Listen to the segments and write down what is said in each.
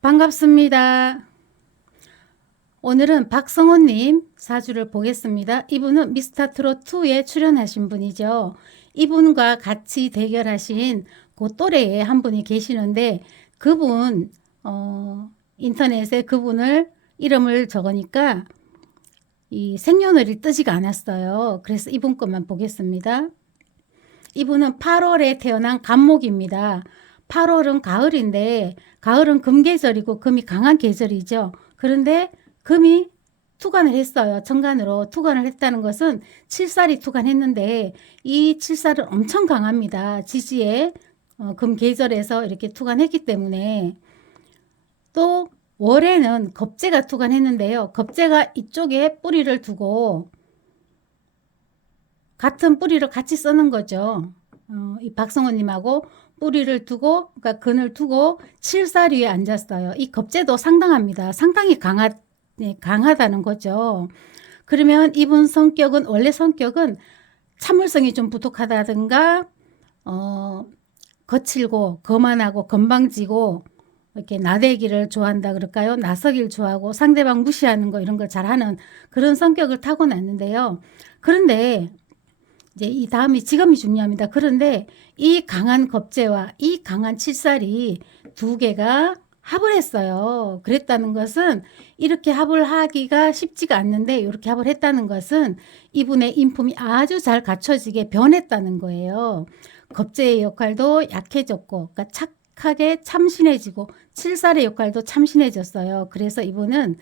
반갑습니다. 오늘은 박성호님 사주를 보겠습니다. 이분은 미스터트롯2에 출연하신 분이죠. 이분과 같이 대결하신 그 또래에 한 분이 계시는데 그분 어, 인터넷에 그분을 이름을 적으니까 이 생년월일 뜨지가 않았어요. 그래서 이분 것만 보겠습니다. 이분은 8월에 태어난 간목입니다. 8월은 가을인데 가을은 금계절이고 금이 강한 계절이죠. 그런데 금이 투간을 했어요. 정간으로 투간을 했다는 것은 칠살이 투간했는데 이 칠살은 엄청 강합니다. 지지에 어, 금 계절에서 이렇게 투간했기 때문에 또 월에는 겁재가 투간했는데요. 겁재가 이쪽에 뿌리를 두고 같은 뿌리를 같이 쓰는 거죠. 어, 이 박성호님하고 뿌리를 두고, 그러니까 근을 두고 칠살 위에 앉았어요. 이 겁재도 상당합니다. 상당히 강하, 네, 강하다는 거죠. 그러면 이분 성격은, 원래 성격은 참을성이 좀 부족하다든가, 어, 거칠고, 거만하고, 건방지고, 이렇게 나대기를 좋아한다 그럴까요? 나서기를 좋아하고 상대방 무시하는 거 이런 걸 잘하는 그런 성격을 타고났는데요. 그런데 이제 이 다음이 지금이 중요합니다. 그런데 이 강한 겁재와 이 강한 칠살이 두 개가 합을 했어요. 그랬다는 것은 이렇게 합을 하기가 쉽지가 않는데 이렇게 합을 했다는 것은 이분의 인품이 아주 잘 갖춰지게 변했다는 거예요. 겁재의 역할도 약해졌고, 그러니까 착하게 참신해지고 칠살의 역할도 참신해졌어요. 그래서 이분은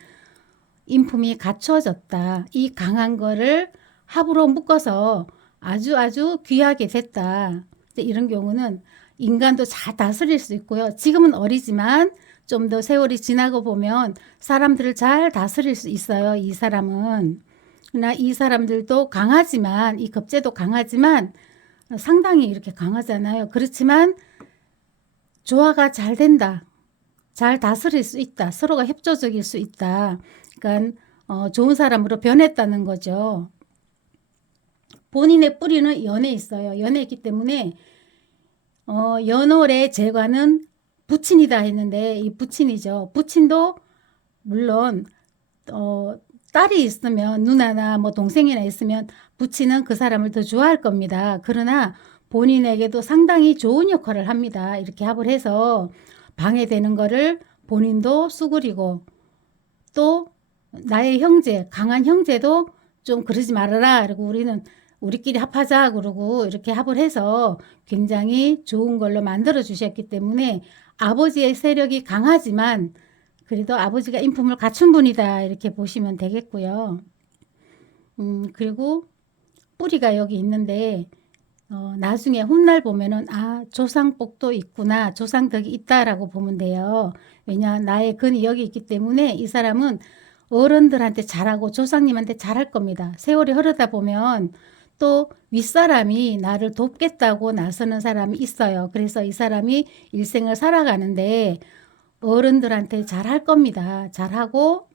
인품이 갖춰졌다. 이 강한 거를 합으로 묶어서 아주 아주 귀하게 됐다. 이런 경우는 인간도 잘 다스릴 수 있고요. 지금은 어리지만 좀 더 세월이 지나고 보면 사람들을 잘 다스릴 수 있어요. 이 사람은. 그러나 이 사람들도 강하지만, 이 겁재도 강하지만 상당히 이렇게 강하잖아요. 그렇지만 조화가 잘 된다. 잘 다스릴 수 있다. 서로가 협조적일 수 있다. 그러니까 어, 좋은 사람으로 변했다는 거죠. 본인의 뿌리는 연에 있어요. 연에 있기 때문에 어, 연월의 재관은 부친이다 했는데 이 부친이죠. 부친도 물론 어, 딸이 있으면 누나나 뭐 동생이나 있으면 부친은 그 사람을 더 좋아할 겁니다. 그러나 본인에게도 상당히 좋은 역할을 합니다. 이렇게 합을 해서 방해되는 거를 본인도 수그리고 또 나의 형제, 강한 형제도 좀 그러지 말아라. 그리고 우리는 우리끼리 합하자. 그러고 이렇게 합을 해서 굉장히 좋은 걸로 만들어 주셨기 때문에 아버지의 세력이 강하지만 그래도 아버지가 인품을 갖춘 분이다. 이렇게 보시면 되겠고요. 음, 그리고 뿌리가 여기 있는데 어, 나중에 훗날 보면은 아 조상복도 있구나 조상덕이 있다라고 보면 돼요. 왜냐 나의 근이 여기 있기 때문에 이 사람은 어른들한테 잘하고 조상님한테 잘할 겁니다. 세월이 흐르다 보면 또 윗사람이 나를 돕겠다고 나서는 사람이 있어요. 그래서 이 사람이 일생을 살아가는데 어른들한테 잘할 겁니다. 잘하고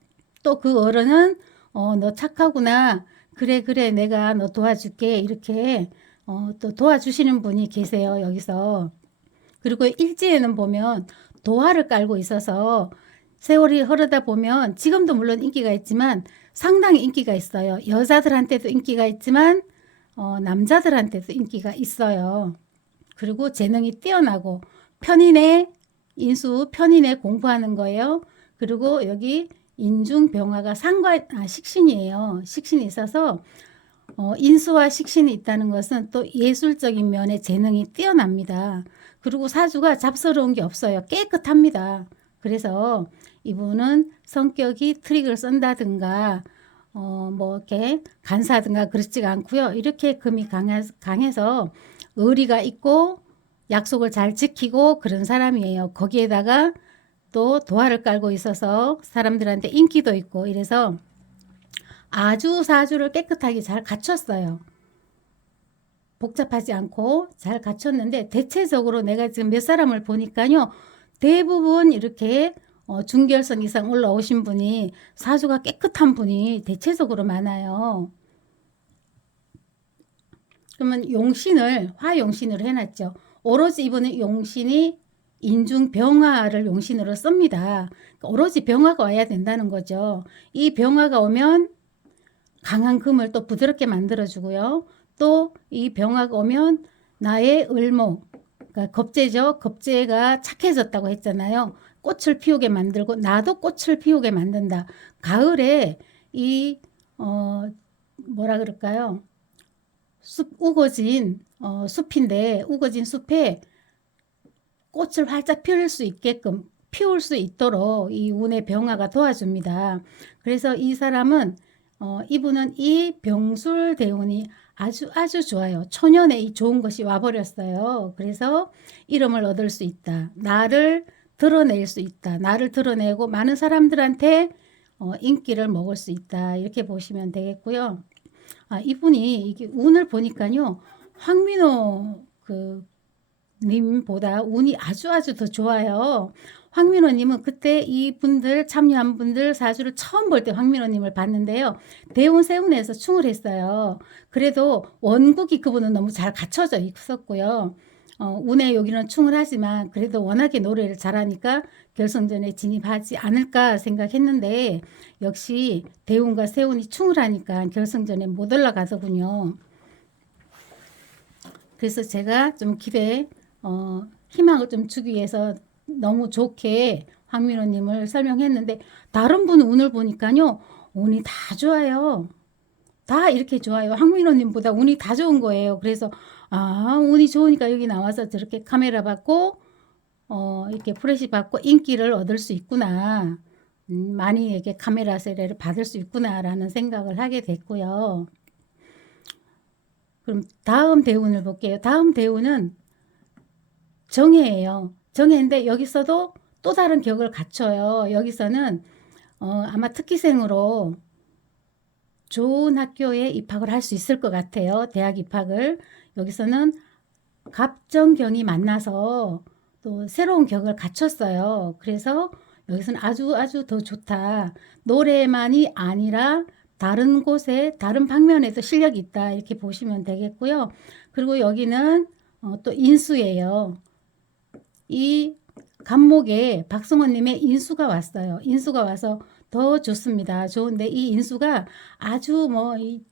또 그 어른은 어, 너 착하구나. 그래, 그래, 내가 너 도와줄게. 이렇게 어, 또 도와주시는 분이 계세요, 여기서. 그리고 일지에는 보면 도화를 깔고 있어서 세월이 흐르다 보면 지금도 물론 인기가 있지만 상당히 인기가 있어요. 여자들한테도 인기가 있지만 어, 남자들한테도 인기가 있어요. 그리고 재능이 뛰어나고 편인의 인수 편인에 공부하는 거예요. 그리고 여기 인중병화가 상관 아, 식신이에요. 식신이 있어서 어, 인수와 식신이 있다는 것은 또 예술적인 면에 재능이 뛰어납니다. 그리고 사주가 잡스러운 게 없어요. 깨끗합니다. 그래서 이분은 성격이 트릭을 쓴다든가 어, 뭐 이렇게 간사든가 그렇지가 않고요. 이렇게 금이 강해, 강해서 의리가 있고 약속을 잘 지키고 그런 사람이에요. 거기에다가 또 도화를 깔고 있어서 사람들한테 인기도 있고 이래서 아주 사주를 깨끗하게 잘 갖췄어요. 복잡하지 않고 잘 갖췄는데 대체적으로 내가 지금 몇 사람을 보니까요. 대부분 이렇게 어, 중결선 이상 올라오신 분이 사주가 깨끗한 분이 대체적으로 많아요. 그러면 용신을 화용신으로 해놨죠. 오로지 이분은 용신이 인중 병화를 용신으로 씁니다. 그러니까 오로지 병화가 와야 된다는 거죠. 이 병화가 오면 강한 금을 또 부드럽게 만들어주고요. 또 이 병화가 오면 나의 을목, 그러니까 겁재죠. 겁재가 착해졌다고 했잖아요. 꽃을 피우게 만들고 나도 꽃을 피우게 만든다. 가을에 이 어, 뭐라 그럴까요? 숲 우거진 어, 숲인데 우거진 숲에 꽃을 활짝 피울 수 있게끔 피울 수 있도록 이 운의 병화가 도와줍니다. 그래서 이 사람은 어, 이분은 이 병술 대운이 아주 아주 좋아요. 초년에 이 좋은 것이 와버렸어요. 그래서 이름을 얻을 수 있다. 나를 드러낼 수 있다. 나를 드러내고 많은 사람들한테 어, 인기를 먹을 수 있다. 이렇게 보시면 되겠고요. 아, 이분이 이게 운을 보니까요. 황민호 그 님보다 운이 아주 아주 더 좋아요. 황민호 님은 그때 이 분들 참여한 분들 사주를 처음 볼 때 황민호 님을 봤는데요. 대운 세운에서 충을 했어요. 그래도 원국이 그분은 너무 잘 갖춰져 있었고요. 어, 운에 여기는 충을 하지만 그래도 워낙에 노래를 잘하니까 결승전에 진입하지 않을까 생각했는데 역시 대운과 세운이 충을 하니까 결승전에 못 올라가더군요. 그래서 제가 좀 기대 어, 희망을 좀 주기 위해서 너무 좋게 황민호님을 설명했는데 다른 분 운을 보니까요 운이 다 좋아요. 다 이렇게 좋아요. 황민호님보다 운이 다 좋은 거예요. 그래서 아 운이 좋으니까 여기 나와서 저렇게 카메라 받고 어, 이렇게 프레시 받고 인기를 얻을 수 있구나. 음, 많이 이렇게 카메라 세례를 받을 수 있구나라는 생각을 하게 됐고요. 그럼 다음 대운을 볼게요. 다음 대운은 정해예요. 정해인데 여기서도 또 다른 격을 갖춰요. 여기서는 어, 아마 특기생으로 좋은 학교에 입학을 할 수 있을 것 같아요. 대학 입학을. 여기서는 갑정경이 만나서 또 새로운 격을 갖췄어요. 그래서 여기서는 아주 아주 더 좋다. 노래만이 아니라 다른 곳에 다른 방면에도 실력이 있다. 이렇게 보시면 되겠고요. 그리고 여기는 어, 또 인수예요. 이 간목에 박승원님의 인수가 왔어요. 인수가 와서 더 좋습니다. 좋은데 이 인수가 아주 뭐 이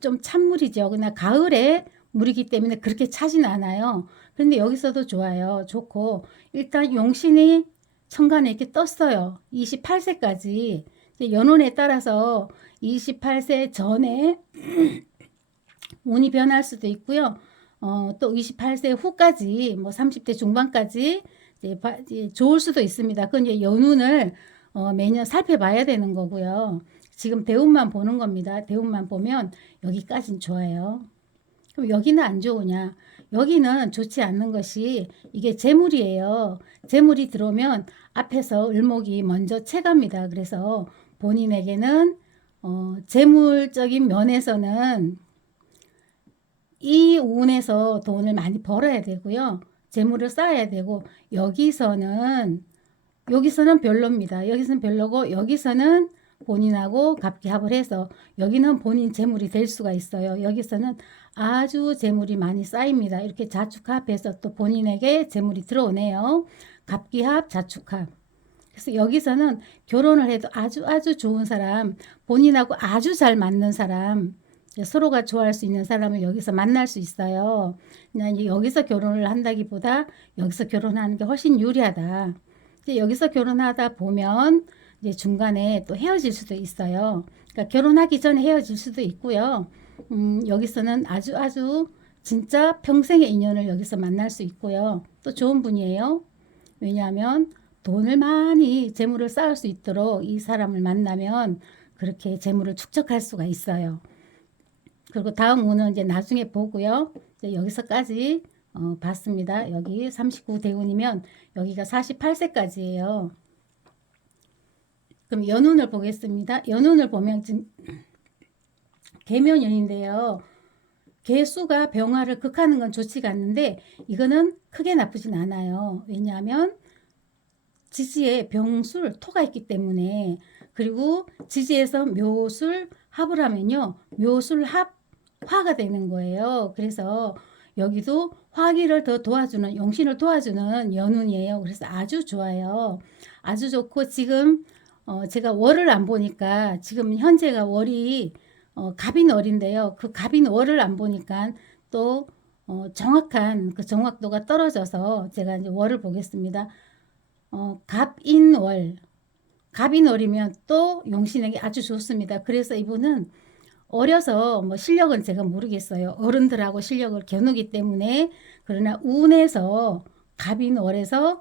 좀 찬물이죠. 그냥 가을에 물이기 때문에 그렇게 차진 않아요. 그런데 여기서도 좋아요. 좋고 일단 용신이 천간에 이렇게 떴어요. 28세까지 연운에 따라서 28세 전에 운이 변할 수도 있고요. 어, 또 28세 후까지 뭐 30대 중반까지 이제, 좋을 수도 있습니다. 그건 이제 연운을 어, 매년 살펴봐야 되는 거고요. 지금 대운만 보는 겁니다. 대운만 보면 여기까진 좋아요. 그럼 여기는 안 좋으냐? 여기는 좋지 않는 것이 이게 재물이에요. 재물이 들어오면 앞에서 을목이 먼저 채갑니다. 그래서 본인에게는 어, 재물적인 면에서는 이 운에서 돈을 많이 벌어야 되고요. 재물을 쌓아야 되고 여기서는 여기서는 별로입니다. 여기서는 별로고 여기서는 본인하고 갑기합을 해서 여기는 본인 재물이 될 수가 있어요. 여기서는 아주 재물이 많이 쌓입니다. 이렇게 자축합해서 또 본인에게 재물이 들어오네요. 갑기합, 자축합. 그래서 여기서는 결혼을 해도 아주 아주 좋은 사람, 본인하고 아주 잘 맞는 사람, 서로가 좋아할 수 있는 사람을 여기서 만날 수 있어요. 그냥 여기서 결혼을 한다기보다 여기서 결혼하는 게 훨씬 유리하다. 여기서 결혼하다 보면 이제 중간에 또 헤어질 수도 있어요. 그러니까 결혼하기 전에 헤어질 수도 있고요. 음, 여기서는 아주 아주 진짜 평생의 인연을 여기서 만날 수 있고요. 또 좋은 분이에요. 왜냐하면 돈을 많이 재물을 쌓을 수 있도록 이 사람을 만나면 그렇게 재물을 축적할 수가 있어요. 그리고 다음 운은 이제 나중에 보고요. 이제 여기서까지 어, 봤습니다. 여기 39대운이면 여기가 48세까지예요. 그럼 연운을 보겠습니다. 연운을 보면 지금 개면연인데요. 개수가 병화를 극하는 건 좋지가 않는데 이거는 크게 나쁘진 않아요. 왜냐하면 지지에 병술 토가 있기 때문에 그리고 지지에서 묘술 합을 하면요. 묘술 합 화가 되는 거예요. 그래서 여기도 화기를 더 도와주는 용신을 도와주는 연운이에요. 그래서 아주 좋아요. 아주 좋고 지금 어 제가 월을 안 보니까 지금 현재가 월이 어 갑인 월인데요. 그 갑인 월을 안 보니까 또 어 정확한 그 정확도가 떨어져서 제가 이제 월을 보겠습니다. 어 갑인 월 갑인 월이면 또 용신에게 아주 좋습니다. 그래서 이분은 어려서 뭐 실력은 제가 모르겠어요. 어른들하고 실력을 겨누기 때문에 그러나 운에서 갑인 월에서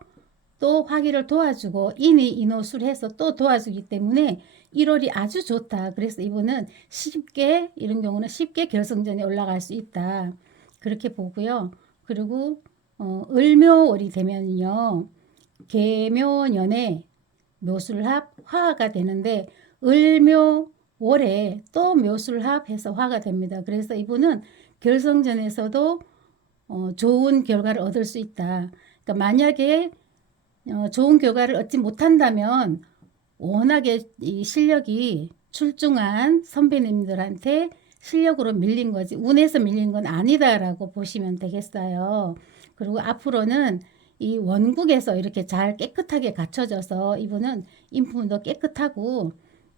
또 화기를 도와주고 인이 인호술 해서 또 도와주기 때문에 1월이 아주 좋다. 그래서 이분은 쉽게 이런 경우는 쉽게 결승전에 올라갈 수 있다. 그렇게 보고요. 그리고 어, 을묘월이 되면요. 개묘년에 묘술합 화가 되는데 을묘월에 또 묘술합해서 화가 됩니다. 그래서 이분은 결승전에서도 어, 좋은 결과를 얻을 수 있다. 그러니까 만약에 어, 좋은 결과를 얻지 못한다면 워낙에 이 실력이 출중한 선배님들한테 실력으로 밀린 거지 운에서 밀린 건 아니다라고 보시면 되겠어요. 그리고 앞으로는 이 원국에서 이렇게 잘 깨끗하게 갖춰져서 이분은 인품도 깨끗하고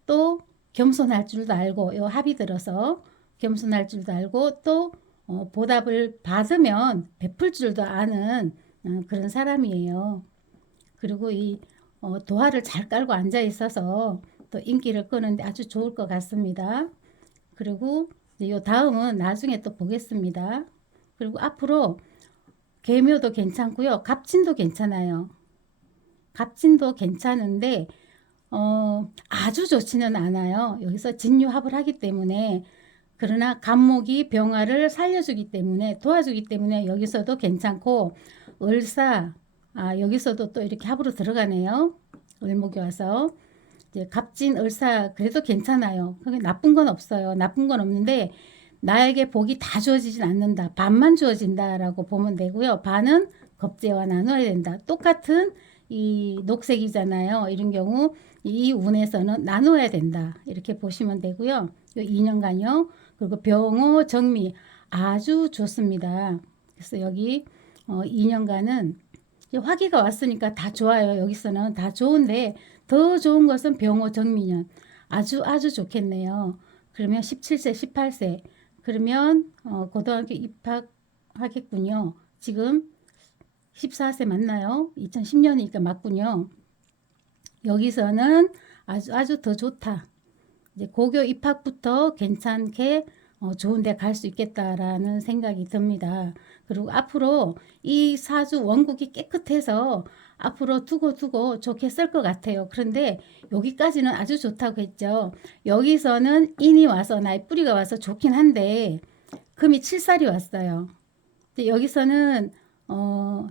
또 겸손할 줄도 알고 요 합이 들어서 겸손할 줄도 알고 또 어, 보답을 받으면 베풀 줄도 아는 어, 그런 사람이에요. 그리고 이 어, 도화를 잘 깔고 앉아 있어서 또 인기를 끄는데 아주 좋을 것 같습니다. 그리고 요 다음은 나중에 또 보겠습니다. 그리고 앞으로 개묘도 괜찮고요. 갑진도 괜찮아요. 갑진도 괜찮은데 어, 아주 좋지는 않아요. 여기서 진유합을 하기 때문에 그러나 간목이 병화를 살려주기 때문에 도와주기 때문에 여기서도 괜찮고 을사 아, 여기서도 또 이렇게 합으로 들어가네요. 을목이 와서 이제 갑진 을사 그래도 괜찮아요. 그게 나쁜 건 없어요. 나쁜 건 없는데 나에게 복이 다 주어지진 않는다. 반만 주어진다라고 보면 되고요. 반은 겁재와 나눠야 된다. 똑같은 이 녹색이잖아요. 이런 경우 이 운에서는 나눠야 된다. 이렇게 보시면 되고요. 요 2년간요. 그리고 병호 정미 아주 좋습니다. 그래서 여기 어 2년간은 화기가 왔으니까 다 좋아요. 여기서는 다 좋은데 더 좋은 것은 병호 정미년 아주 아주 좋겠네요. 그러면 17세, 18세 그러면 어, 고등학교 입학하겠군요. 지금 14세 맞나요? 2010년이니까 맞군요. 여기서는 아주 아주 더 좋다. 이제 고교 입학부터 괜찮게 어, 좋은 데 갈 수 있겠다라는 생각이 듭니다. 그리고 앞으로 이 사주 원국이 깨끗해서 앞으로 두고 두고 좋게 쓸 것 같아요. 그런데 여기까지는 아주 좋다고 했죠. 여기서는 인이 와서 나의 뿌리가 와서 좋긴 한데 금이 칠살이 왔어요. 여기서는 어,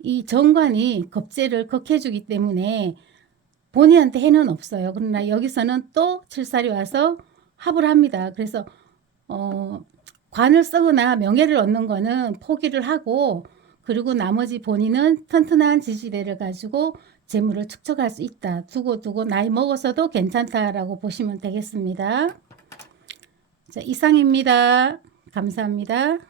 이 정관이 겁재를 극해주기 때문에 본인한테 해는 없어요. 그러나 여기서는 또 칠살이 와서 합을 합니다. 그래서 어, 관을 쓰거나 명예를 얻는 거는 포기를 하고 그리고 나머지 본인은 튼튼한 지지대를 가지고 재물을 축적할 수 있다. 두고 두고 나이 먹어서도 괜찮다라고 보시면 되겠습니다. 자, 이상입니다. 감사합니다.